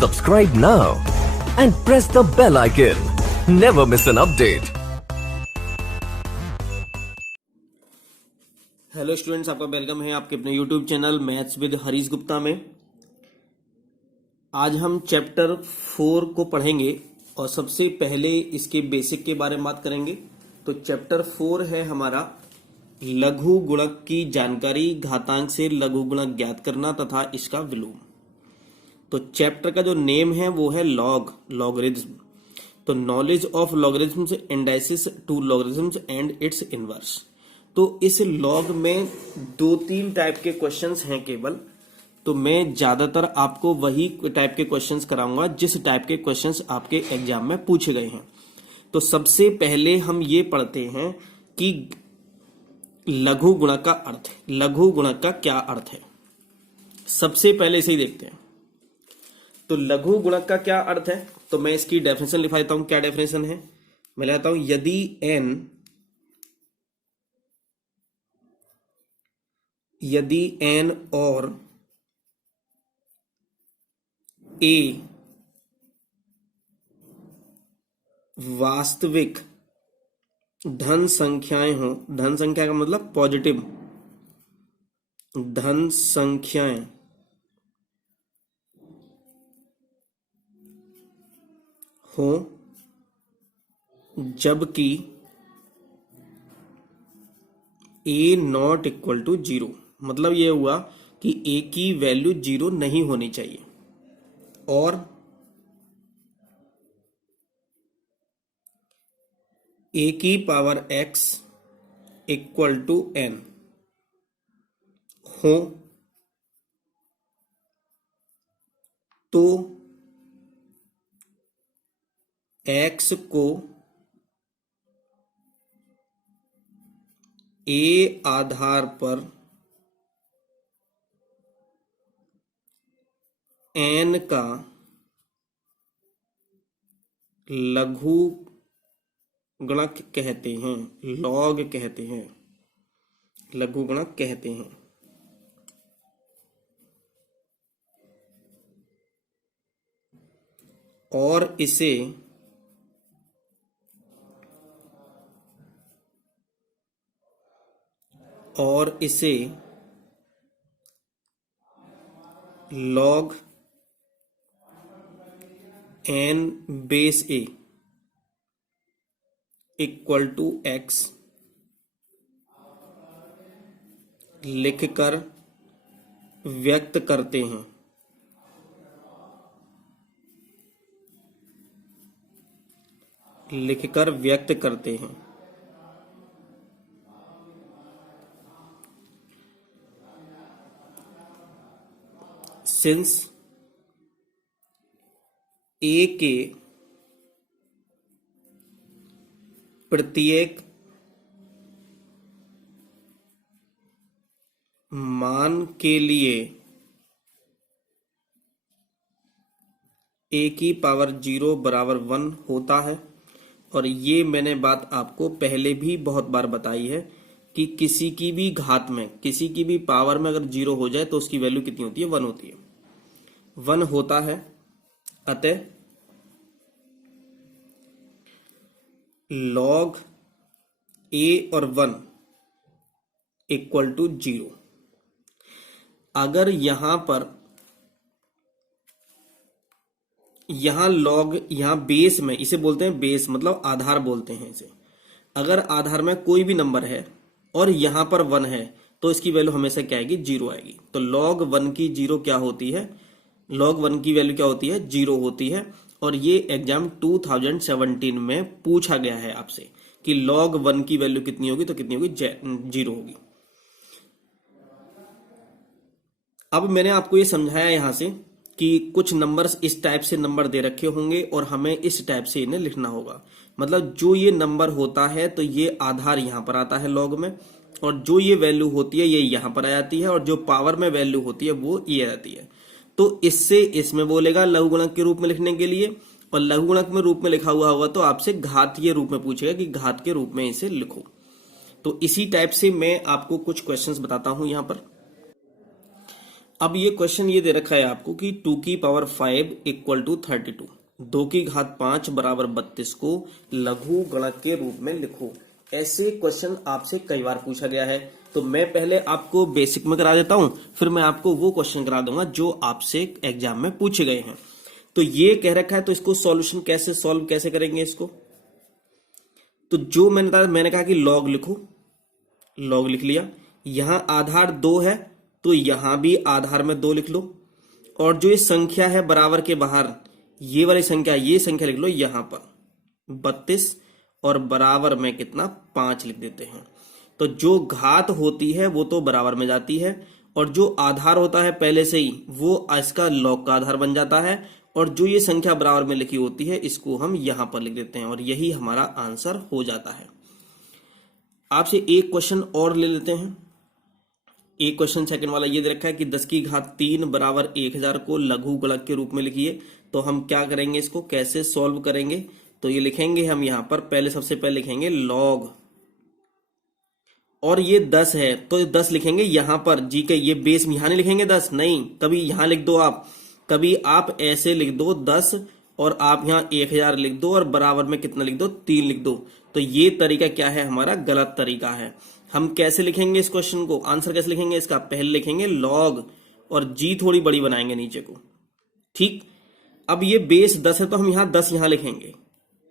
Subscribe now and press the bell icon. Never miss an update. Hello students, आपका welcome है आपके अपने YouTube channel maths with Harish Gupta में। आज हम चैप्टर 4 को पढ़ेंगे और सबसे पहले इसके बेसिक के बारे में बात करेंगे। तो चैप्टर 4 है हमारा लघु गुणक की जानकारी, घातांक से लघु गुणक ज्ञात करना तथा इसका विलोम। तो चैप्टर का जो नेम है वो है लॉगरिथम। तो knowledge of logarithms, indices to logarithms and its inverse. तो इस लॉग में 2-3 टाइप के क्वेश्चंस हैं केवल। तो मैं ज्यादातर आपको वही टाइप के क्वेश्चंस कराऊंगा जिस टाइप के क्वेश्चंस आपके एग्जाम में पूछे गए हैं। तो सबसे पहले हम ये पढ़ते हैं कि लघु गुणक का अर्थ, लघु गुणक का क्या अर्थ है। सबसे पहले इसे ही देखते हैं। तो लघु गुणक का क्या अर्थ है, तो मैं इसकी डेफिनेशन लिखा देता हूं। क्या डेफिनेशन है, मैं लिखता हूं यदि n और a वास्तविक धन संख्याएं हो, धन संख्या का मतलब पॉजिटिव धन संख्याएं हो, जबकि a नॉट इक्वल टू 0। मतलब यह हुआ कि a की वैल्यू 0 नहीं होनी चाहिए और a की power x equal to n हो, तो x को a आधार पर n का लघु गुणक कहते हैं, लॉग कहते हैं, लघु गुणक कहते हैं। और इसे log n base a equal to x लिखकर व्यक्त करते हैं। लिखकर व्यक्त करते हैं। सिंस a के प्रत्येक मान के लिए a की पावर 0 बराबर 1 होता है। और ये मैंने बात आपको पहले भी बहुत बार बताई है कि किसी की भी घात में, किसी की भी पावर में अगर 0 हो जाए तो उसकी वैल्यू कितनी होती है, 1 होती है, 1 होता है। अतः लॉग a और 1 इक्वल टू 0। अगर यहां लॉग, यहां बेस में, इसे बोलते हैं बेस, मतलब आधार बोलते हैं इसे। अगर आधार में कोई भी नंबर है और यहां पर 1 है तो इसकी वैल्यू हमेशा क्या आएगी, 0 आएगी। तो log 1 की 0 क्या होती है, log 1 की वैल्यू क्या होती है, 0 होती है। और ये एग्जाम 2017 में पूछा गया है आपसे कि log 1 की वैल्यू कितनी होगी, तो कितनी होगी, 0 होगी। अब मैंने आपको ये समझाया यहां से कि कुछ नंबर्स इस टाइप से नंबर दे रखे होंगे और हमें इस टाइप से इन्हें लिखना होगा। मतलब जो ये नंबर होता है तो ये आधार यहां पर आता है लॉग में, और जो ये वैल्यू होती है ये यहां पर आ जाती है, और जो पावर में वैल्यू होती है वो ये आती है। तो इससे इसमें बोलेगा लघु गुणक के रूप में लिखने के लिए, और लघु गुणक में रूप में लिखा हुआ होगा तो आपसे घातीय रूप में पूछेगा कि घात के रूप में इसे लिखो। तो इसी टाइप से मैं आपको कुछ क्वेश्चंस बताता हूं यहां पर। अब ये क्वेश्चन ये दे रखा है आपको कि 2 की पावर 5 इक्वल टू 32, 2 की घात 5 बराबर 32 को लघु गुणक के रूप में लिखो। ऐसे क्वेश्चन आपसे कई बार पूछा गया है, तो मैं पहले आपको बेसिक में करा देता हूं, फिर मैं आपको वो क्वेश्चन करा दूंगा जो आपसे एग्जाम में पूछे गए हैं। तो ये कह रखा है, तो इसको सॉल्यूशन कैसे सॉल्व कैसे करेंगे इसको? तो जो मैंने कहा कि लॉग लिखो, लॉग लिख लिया। यहां आधार 2 है तो यहां भी आधार में 2 लिख लो, और जो ये संख्या है बराबर के बाहर, ये वाली संख्या, ये संख्या लिख लो यहां पर 32, और बराबर में कितना 5 लिख देते हैं। तो जो घात होती है वो तो बराबर में जाती है, और जो आधार होता है पहले से ही वो इसका लॉग का आधार बन जाता है, और जो ये संख्या बराबर में लिखी होती है इसको हम यहां पर लिख देते हैं, और यही हमारा आंसर हो जाता है। आपसे एक क्वेश्चन और ले लेते हैं। एक क्वेश्चन सेकंड वाला ये दे रखा है कि 10 की घात 3 बराबर 1000 को लघु गुणक के रूप में लिखिए। तो हम क्या करेंगे, इसको कैसे सॉल्व करेंगे? तो ये लिखेंगे हम यहां पर, पहले सबसे पहले लिखेंगे लॉग, और ये 10 है तो 10 लिखेंगे यहां पर, जी के ये बेस में यहां नहीं लिखेंगे 10, नहीं, कभी यहां लिख दो आप, कभी आप ऐसे लिख दो 10 और आप यहां 1000 लिख दो और बराबर में कितना लिख दो, 3 लिख दो। तो ये तरीका क्या है, हमारा गलत तरीका है। हम कैसे लिखेंगे इस क्वेश्चन को, आंसर कैसे लिखेंगे इसका? पहले लिखेंगे लॉग और जी थोड़ी बड़ी बनाएंगे नीचे को, ठीक। अब ये बेस 10 है तो हम यहां 10 यहां लिखेंगे,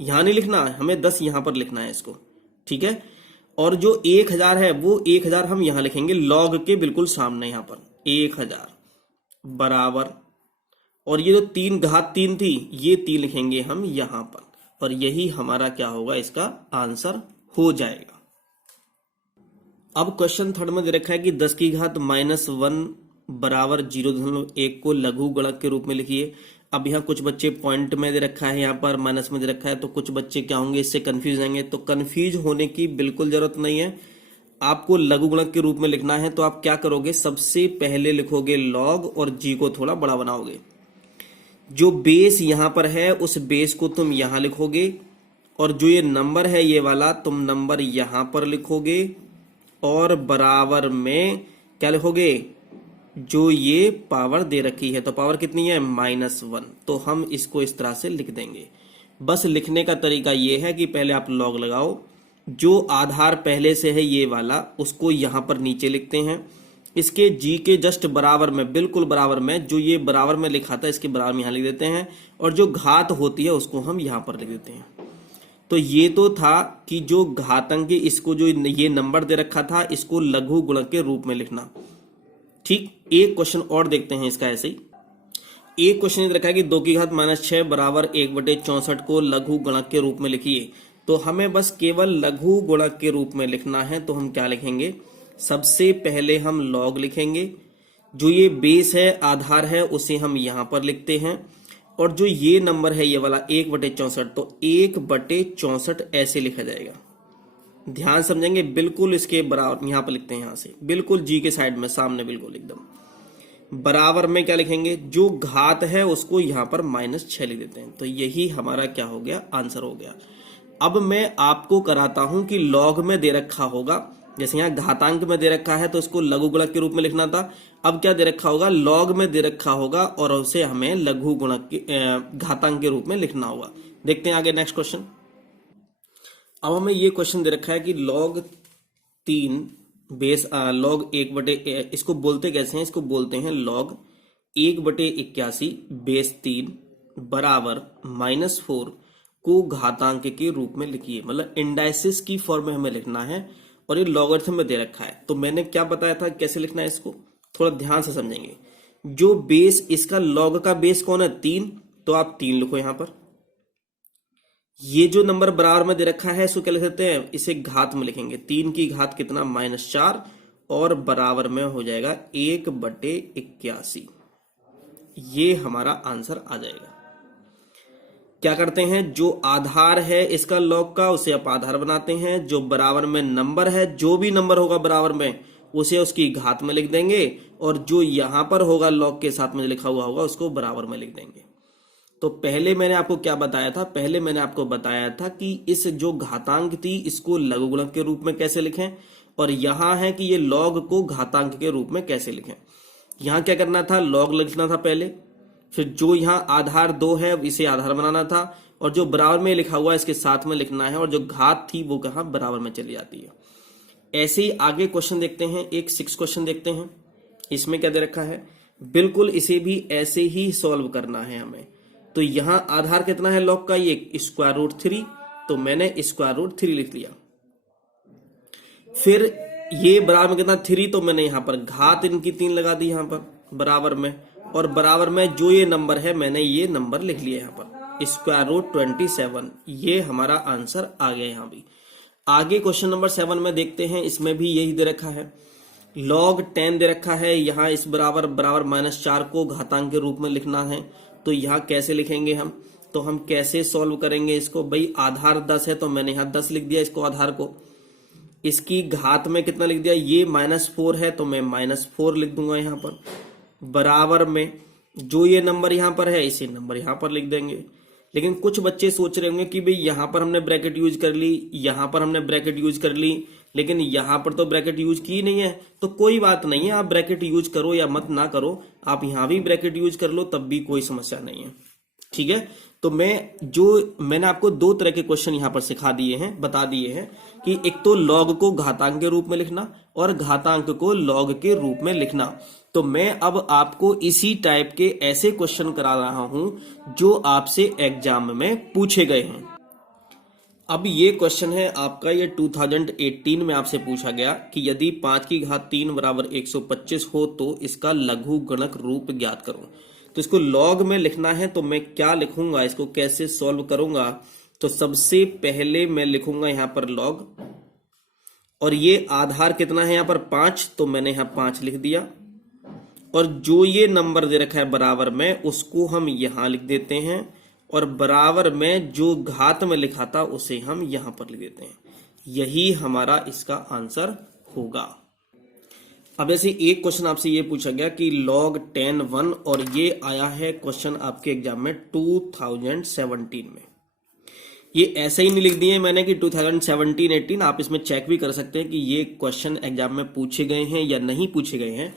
यहां नहीं लिखना है, हमें 10 यहां पर लिखना है इसको, ठीक है। और जो 1000 है वो 1000 हम यहां लिखेंगे लॉग के बिल्कुल सामने, यहां पर 1000 बराबर, और ये जो 3 घात 3 थी ये 3 लिखेंगे हम यहां पर, और यही हमारा क्या होगा, इसका आंसर हो जाएगा। अब क्वेश्चन थर्ड में दे रखा है कि 10 की घात -1 बराबर 0.1 को लघु गुणक के रूप में लिखिए। अब यहाँ कुछ बच्चे पॉइंट में दे रखा है, यहाँ पर माइनस में दे रखा है, तो कुछ बच्चे क्या होंगे, इससे कंफ्यूज होंगे। तो कंफ्यूज होने की बिल्कुल जरूरत नहीं है, आपको लघु गुणक के रूप में लिखना है। तो आप क्या करोगे, सबसे पहले लिखोगे लॉग और जी को थोड़ा बड़ा बनाओगे। जो बेस यहां पर है उस बेस को तुम यहां लिखोगे, और जो ये नंबर है ये वाला तुम नंबर यहां पर लिखोगे, और बराबर में क्या लिखोगे, जो ये पावर दे रखी है, तो पावर कितनी है, -1, तो हम इसको इस तरह से लिख देंगे। बस लिखने का तरीका ये है कि पहले आप लॉग लगाओ, जो आधार पहले से है ये वाला उसको यहां पर नीचे लिखते हैं, इसके जी के जस्ट बराबर में, बिल्कुल बराबर में, जो ये बराबर में लिखा था इसके बराबर में यहां लिख देते हैं, और जो घात होती है उसको हम यहां पर लिख देते हैं। तो ये तो था कि जो घातांक, इसको जो ये नंबर दे रखा था इसको लघु गुणक के रूप में लिखना, ठीक। एक क्वेश्चन और देखते हैं इसका ऐसे ही। एक क्वेश्चन दे रखा है कि 2 की घात -6 बराबर 1/64 को लघु गुणक के रूप में लिखिए। तो हमें बस केवल लघु गुणक के रूप में लिखना है, तो हम क्या लिखेंगे, सबसे पहले हम लॉग लिखेंगे, जो ये बेस है आधार है उसे हम यहां पर लिखते हैं, और जो ये नंबर है ये वाला 1/64, तो 1/64 ऐसे लिखा जाएगा। ध्यान समझेंगे, बिल्कुल इसके बराबर यहां पर लिखते हैं, यहां से बिल्कुल जी के साइड में सामने बिल्कुल एकदम बराबर में क्या लिखेंगे, जो घात है उसको यहां पर -6 लिख देते हैं। तो यही हमारा क्या हो गया, आंसर हो गया। अब मैं आपको कराता हूं कि लॉग में दे रखा होगा, जैसे यहाँ घातांक में दे रखा है तो इसको लघु गुणक के रूप में लिखना था, अब क्या दे रखा होगा, लॉग में दे रखा होगा और उसे हमें लघु गुणक घातांक के रूप में लिखना होगा। देखते हैं आगे नेक्स्ट क्वेश्चन। अब हमें ये क्वेश्चन दे रखा है कि log 3 बेस log 1/, इसको बोलते कैसे हैं, इसको बोलते हैं log 1/81 बेस 3 बराबर -4 को घातांक के रूप में लिखिए। मतलब इंडाइसिस की फॉर्म में हमें लिखना है, और ये लॉगरिथम में दे रखा है। तो मैंने क्या बताया था कैसे लिखना है इसको, थोड़ा ध्यान से समझेंगे। जो बेस, इसका लॉग का बेस कौन है, 3, तो आप 3 लिखो यहां पर। ये जो नंबर बराबर में दे रखा है इसको क्या लिख सकते हैं, इसे घात में लिखेंगे, 3 की घात कितना, -4, और बराबर में हो जाएगा 1/81। ये हमारा आंसर आ जाएगा। क्या करते हैं, जो आधार है इसका लॉग का उसे आप आधार बनाते हैं, जो बराबर में नंबर है, जो भी नंबर होगा बराबर में उसे उसकी घात में लिख देंगे, और जो यहां पर होगा लॉग के साथ में लिखा हुआ होगा उसको बराबर में लिख देंगे। तो पहले मैंने आपको क्या बताया था, पहले मैंने आपको बताया था कि इस जो घातांक थी इसको लघु गुणक के रूप में कैसे लिखें, और यहां है कि ये लॉग को घातांक के रूप में कैसे लिखें। यहाँ क्या करना था, लॉग लिखना था पहले, फिर जो यहाँ आधार 2 है इसे आधार बनाना था, और जो बराबर में लिखा हुआ है इसके साथ में लिखना है, और जो घात थी वो कहाँ बराबर में चली जाती है। ऐसे ही आगे क्वेश्चन देखते हैं, एक 6 क्वेश्चन देखते हैं। इसमें क्या दे रखा है, बिल्कुल इसे भी ऐसे ही सॉल्व करना है हमें। तो यहाँ आधार कितना है लॉग का, ये √3, तो मैंने √3 लिख लिया। फिर ये बराबर में कितना 3, तो मैंने यहाँ पर घात इनकी 3 लगा दी यहाँ पर बराबर में, और बराबर में जो ये नंबर है मैंने ये नंबर लिख लिया यहाँ पर √27। ये हमारा आंसर आ गया यहाँ भी। आगे क्वेश्चन नंबर 7 में देखते हैं, इसमें भी यही दे रखा है, log 10 दे रखा है। यहाँ इस बराबर -4 को घातांक के रूप में लिखना है, तो यहाँ कैसे लिखेंगे हम, तो हम कैसे सॉल्व करेंगे इसको, भाई आधार 10 है तो मैंने यहाँ 10 लिख दिया इसको आधार को, इसकी घात में कितना लिख दिया, ये -4 है तो मैं -4 लिख दूंगा यहाँ पर, बराबर में जो ये नंबर यहाँ पर है इसे नंबर यहाँ पर लिख देंगे। लेकिन कुछ बच्चे सोच रहे होंगे कि भाई यहाँ पर हमने ब्रैकेट यूज कर ली, यहाँ पर हमने ब्रैकेट यूज कर ली, लेकिन यहाँ पर तो ब्रैकेट यूज की नहीं है। तो कोई बात नहीं है, आप ब्रैकेट यूज करो या मत ना करो, आप यहाँ भी ब्रैकेट यूज कर लो तब भी कोई समस्या नहीं है, ठीक है। तो मैंने आपको 2 तरह के क्वेश्चन यहाँ पर सिखा दिए हैं, बता दिए हैं कि एक तो लॉग को घातांक के रूप में लिखना और घातांक को लॉग के रूप में लिखना। तो मैं अब आपको इसी टाइप के ऐसे क्वेश्चन करा रहा हूं जो आपसे एग्जाम में पूछे गए हैं। अब ये क्वेश्चन है आपका, ये 2018 में आपसे पूछा गया कि यदि 5 की घात 3 बराबर 125 हो तो इसका लघु गणक रूप ज्ञात करो। तो इसको लॉग में लिखना है, तो मैं क्या लिखूंगा, इसको कैसे सॉल्व करूंगा, तो सबसे पहले मैं लिखूंगा यहाँ पर लॉग, और ये आधार कितना है यहाँ पर 5, तो मैंने यहाँ 5 लिख दिया, और जो ये नंबर दे रखा है बराबर में उसको हम यहां लिख देते हैं, और बराबर में जो घात में लिखा था उसे हम यहां पर लिख देते हैं। यही हमारा इसका आंसर होगा। अब ऐसे एक क्वेश्चन आपसे ये पूछा गया कि log 10 1, और ये आया है क्वेश्चन आपके एग्जाम में 2017 में। ये ऐसे ही नहीं लिख दिए मैंने कि 2017-18, आप इसमें चेक भी कर सकते हैं कि ये क्वेश्चन एग्जाम में पूछे गए हैं या नहीं पूछे गए हैं।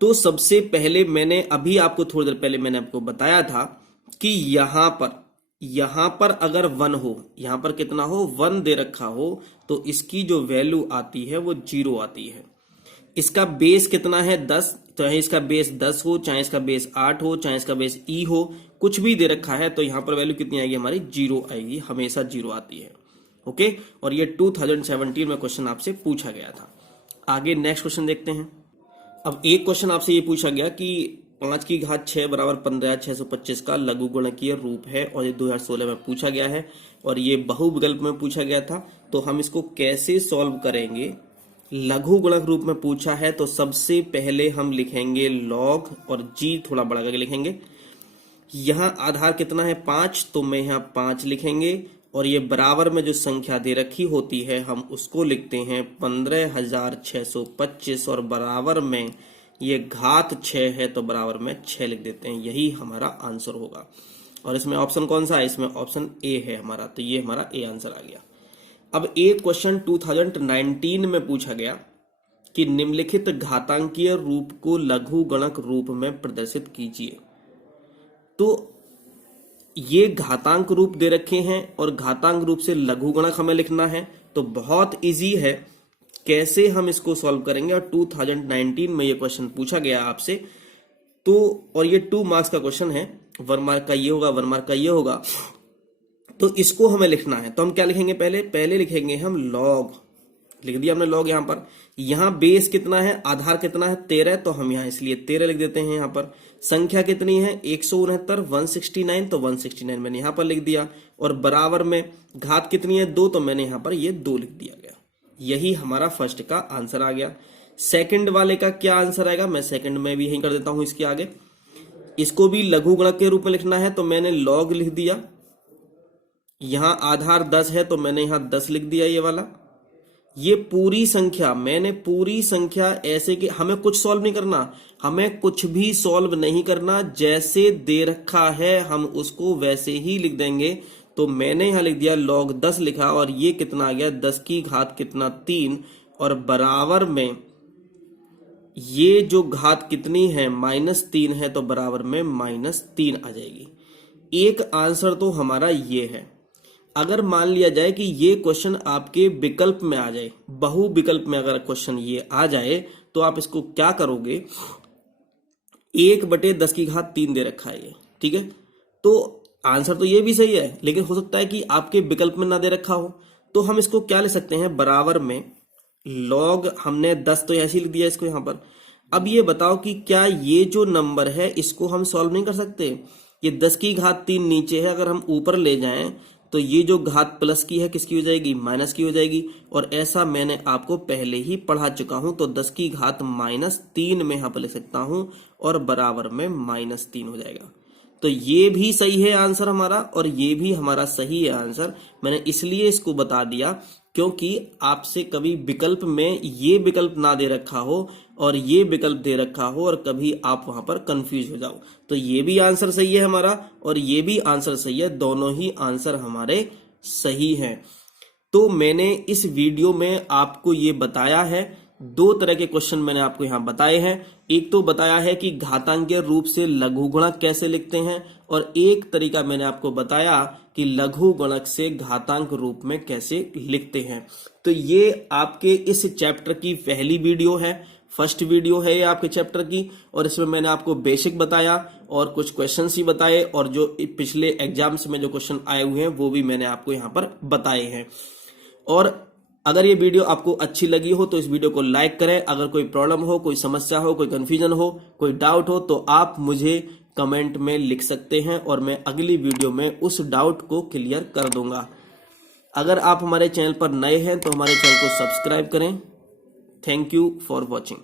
तो सबसे पहले मैंने अभी आपको थोड़ी देर पहले मैंने आपको बताया था कि यहां पर अगर 1 हो, यहां पर कितना हो 1 दे रखा हो, तो इसकी जो वैल्यू आती है वो 0 आती है। इसका बेस कितना है 10, तो चाहे इसका बेस 10 हो, चाहे इसका बेस 8 हो, चाहे इसका बेस ई हो, कुछ भी दे रखा है तो यहां पर वैल्यू कितनी आएगी हमारी 0 आएगी, हमेशा 0 आती है। ओके, और ये 2017 में क्वेश्चन आपसे पूछा गया था। आगे नेक्स्ट क्वेश्चन देखते हैं। अब एक क्वेश्चन आपसे ये पूछा गया कि 5 की घात 6 बराबर 15,625 का लघु गुणकीय रूप है, और ये 2016 में पूछा गया है, और ये बहुविकल्प में पूछा गया था। तो हम इसको कैसे सॉल्व करेंगे, लघु गुणक रूप में पूछा है तो सबसे पहले हम लिखेंगे लॉग, और जी थोड़ा बड़ा करके लिखेंगे। यहाँ आधार कितना है 5, तो मैं यहाँ 5 लिखेंगे, और ये बराबर में जो संख्या दे रखी होती है हम उसको लिखते हैं 15,625, और बराबर में ये घात 6 है तो बराबर में 6 लिख देते हैं। यही हमारा आंसर होगा। और इसमें ऑप्शन कौन सा है, इसमें ऑप्शन ए है हमारा, तो ये हमारा ए आंसर आ गया। अब एक क्वेश्चन 2019 में पूछा गया कि निम्नलिखित घातांकीय रूप को लघु गणक रूप में प्रदर्शित कीजिए। तो ये घातांक रूप दे रखे हैं और घातांक रूप से लघु गणक हमें लिखना है, तो बहुत इजी है कैसे हम इसको सॉल्व करेंगे। और 2019 में ये क्वेश्चन पूछा गया आपसे, तो और ये 2 मार्क्स का क्वेश्चन है, 1 मार्क का ये होगा, 1 मार्क का ये होगा। तो इसको हमें लिखना है, तो हम क्या लिखेंगे, पहले लिखेंगे हम लॉग, लिख दिया हमने लॉग। यहाँ पर यहाँ बेस कितना है, आधार कितना है 13, तो हम यहाँ इसलिए 13 लिख देते हैं। यहाँ पर संख्या कितनी है 169, 169, तो 169 मैंने यहाँ पर लिख दिया, और बराबर में घात कितनी है 2, तो मैंने यहाँ पर ये 2 लिख दिया गया। यही हमारा फर्स्ट का आंसर आ गया। सेकंड वाले का क्या आंसर आएगा, मैं सेकंड में भी यही कर देता हूं। इसके आगे इसको भी लघु गणक के रूप में लिखना है, तो मैंने लॉग लिख दिया। यहां आधार 10 है तो मैंने यहां 10 लिख दिया ये वाला। ये पूरी संख्या, मैंने पूरी संख्या ऐसे कि हमें कुछ सॉल्व नहीं करना, हमें कुछ भी सॉल्व नहीं करना, जैसे दे रखा है हम उसको वैसे ही लिख देंगे। तो मैंने यहां लिख दिया log 10 लिखा, और ये कितना आ गया 10 की घात कितना 3, और बराबर में ये जो घात कितनी है -3 है तो बराबर में -3 आ जाएगी। एक आंसर तो हमारा ये है। अगर मान लिया जाए कि ये क्वेश्चन आपके विकल्प में आ जाए, बहु विकल्प में अगर क्वेश्चन ये आ जाए तो आप इसको क्या करोगे, 1/10³ दे रखा है ये, ठीक है। तो आंसर तो ये भी सही है, लेकिन हो सकता है कि आपके विकल्प में ना दे रखा हो, तो हम इसको क्या ले सकते हैं, बराबर में लॉग, हमने 10 तो ऐसे ही लिख दिया इसको यहां पर। अब ये बताओ कि क्या ये जो नंबर है इसको हम सॉल्व नहीं कर सकते। ये 10³ नीचे है, अगर हम ऊपर ले जाएं तो ये जो घात प्लस की है किसकी हो जाएगी, माइनस की हो जाएगी। और ऐसा मैंने आपको पहले ही पढ़ा चुका हूं, तो 10³ में यहां पर लिख सकता हूं और बराबर में -3 हो जाएगा। तो ये भी सही है आंसर हमारा, और ये भी हमारा सही है आंसर। मैंने इसलिए इसको बता दिया क्योंकि आपसे कभी विकल्प में ये विकल्प ना दे रखा हो और ये विकल्प दे रखा हो और कभी आप वहां पर कंफ्यूज हो जाओ। तो ये भी आंसर सही है हमारा और ये भी आंसर सही है, दोनों ही आंसर हमारे सही हैं। तो मैंने इस वीडियो में आपको ये बताया है, 2 तरह के क्वेश्चन मैंने आपको यहां बताए हैं। एक तो बताया है कि घातांकीय रूप से लघुगुणक कैसे लिखते हैं, और एक तरीका मैंने आपको बताया कि लघुगुणक से घातांक रूप में कैसे लिखते हैं। तो ये आपके इस चैप्टर की पहली वीडियो है, फर्स्ट वीडियो है ये आपके चैप्टर की, और इसमें मैंने आपको बेसिक बताया और कुछ क्वेश्चंस ही बताए, और जो पिछले एग्जाम्स में जो क्वेश्चन आए हुए हैं वो भी मैंने आपको यहाँ पर बताए हैं। और अगर ये वीडियो आपको अच्छी लगी हो तो इस वीडियो को लाइक करें। अगर कोई प्रॉब्लम हो, कोई समस्या हो, कोई कंफ्यूजन हो, कोई डाउट हो, तो आप मुझे कमेंट में लिख सकते हैं और मैं अगली वीडियो में उस डाउट को क्लियर कर दूंगा। अगर आप हमारे चैनल पर नए हैं तो हमारे चैनल को सब्सक्राइब करें। Thank you for watching.